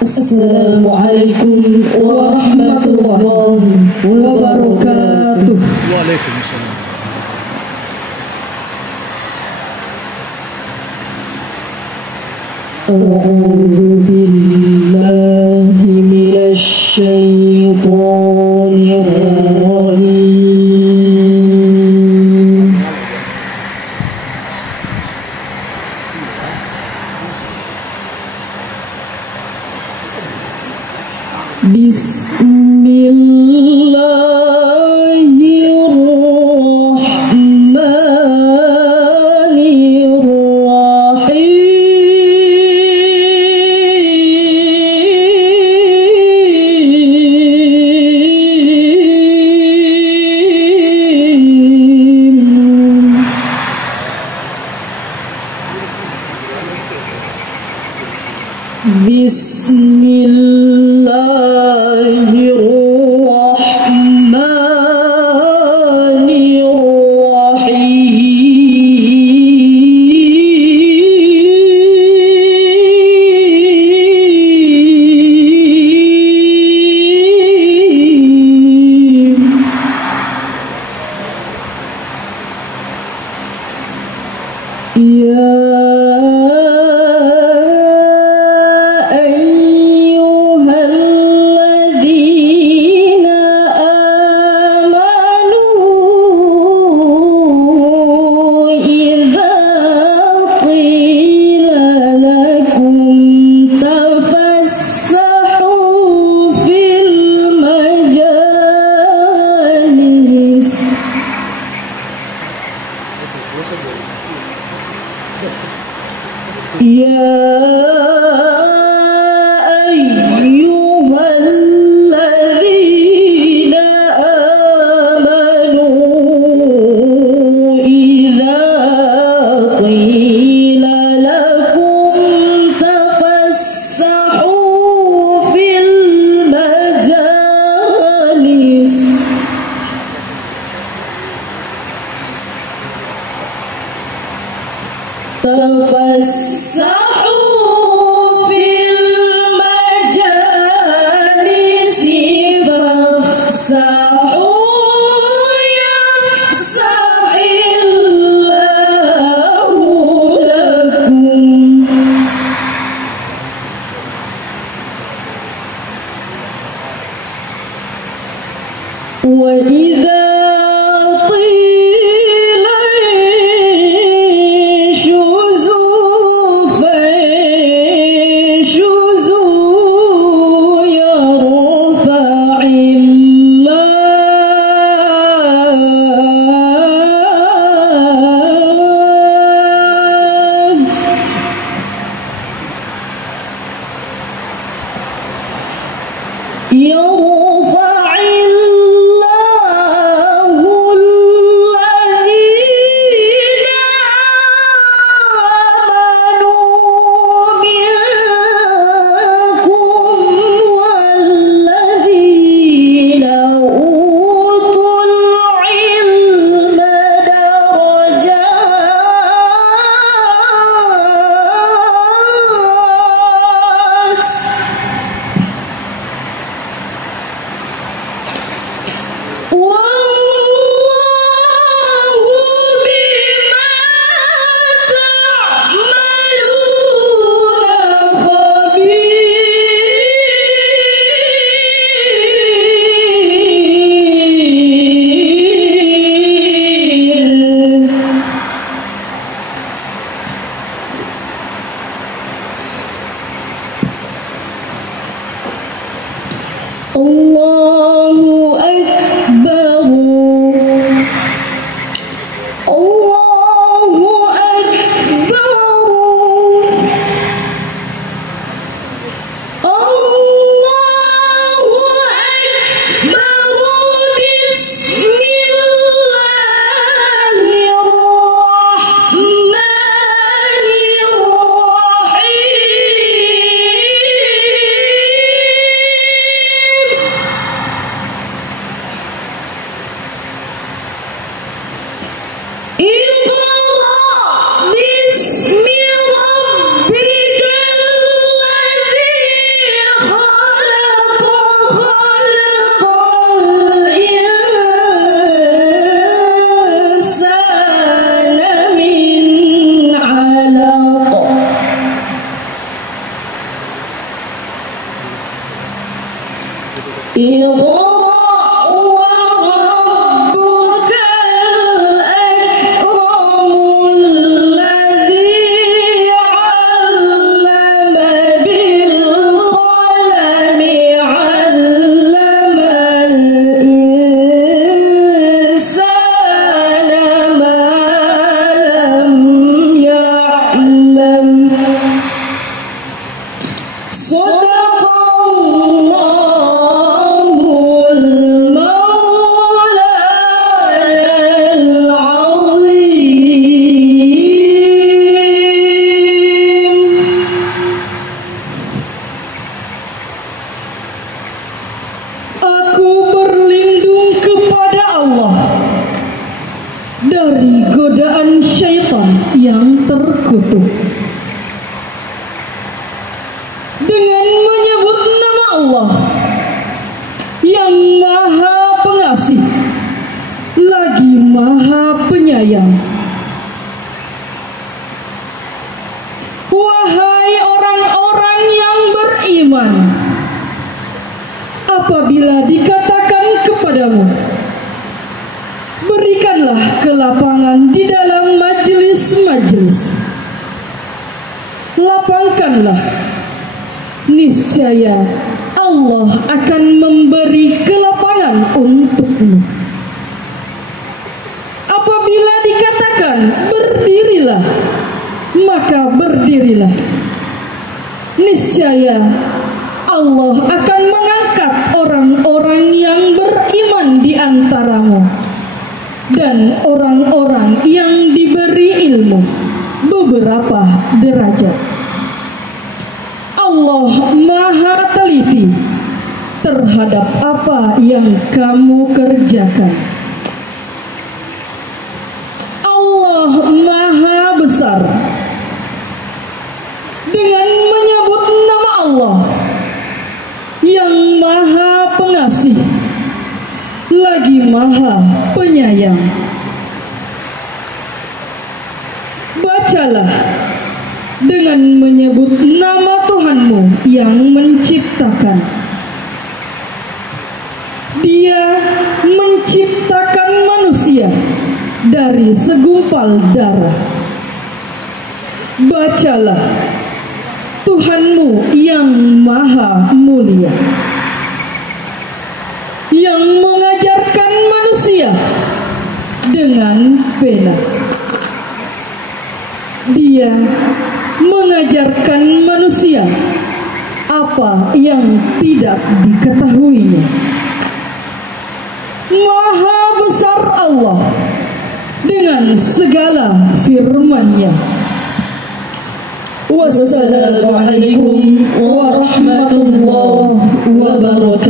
Assalamualaikum warahmatullahi wabarakatuh. Waalaikumsalam. A'udzu billahi minasy syaithanir rajim. وإذا قيل انشزوا wabarakatuh. Dengan menyebut nama Allah yang Maha Pengasih lagi Maha Penyayang. Wahai orang-orang yang beriman, apabila dikatakan kepadamu, berikanlah kelapangan di dalam majelis-majelis, lapangkanlah, niscaya Allah akan memberi kelapangan untukmu. Apabila dikatakan berdirilah, maka berdirilah, niscaya Allah akan mengangkat orang-orang yang beriman di antaramu dan orang-orang yang diberi ilmu beberapa derajat. Allah Maha teliti terhadap apa yang kamu kerjakan. Allah Maha besar. Dengan menyebut nama Allah yang Maha Pengasih lagi Maha Penyayang, bacalah dengan menyebut nama Tuhanmu yang menciptakan. Dia menciptakan manusia dari segumpal darah. Bacalah Tuhanmu yang Maha Mulia, yang mengajarkan manusia dengan pena. Dia mengajarkan manusia apa yang tidak diketahuinya. Maha besar Allah dengan segala firman-Nya. Wassalamualaikum warahmatullahi wabarakatuh.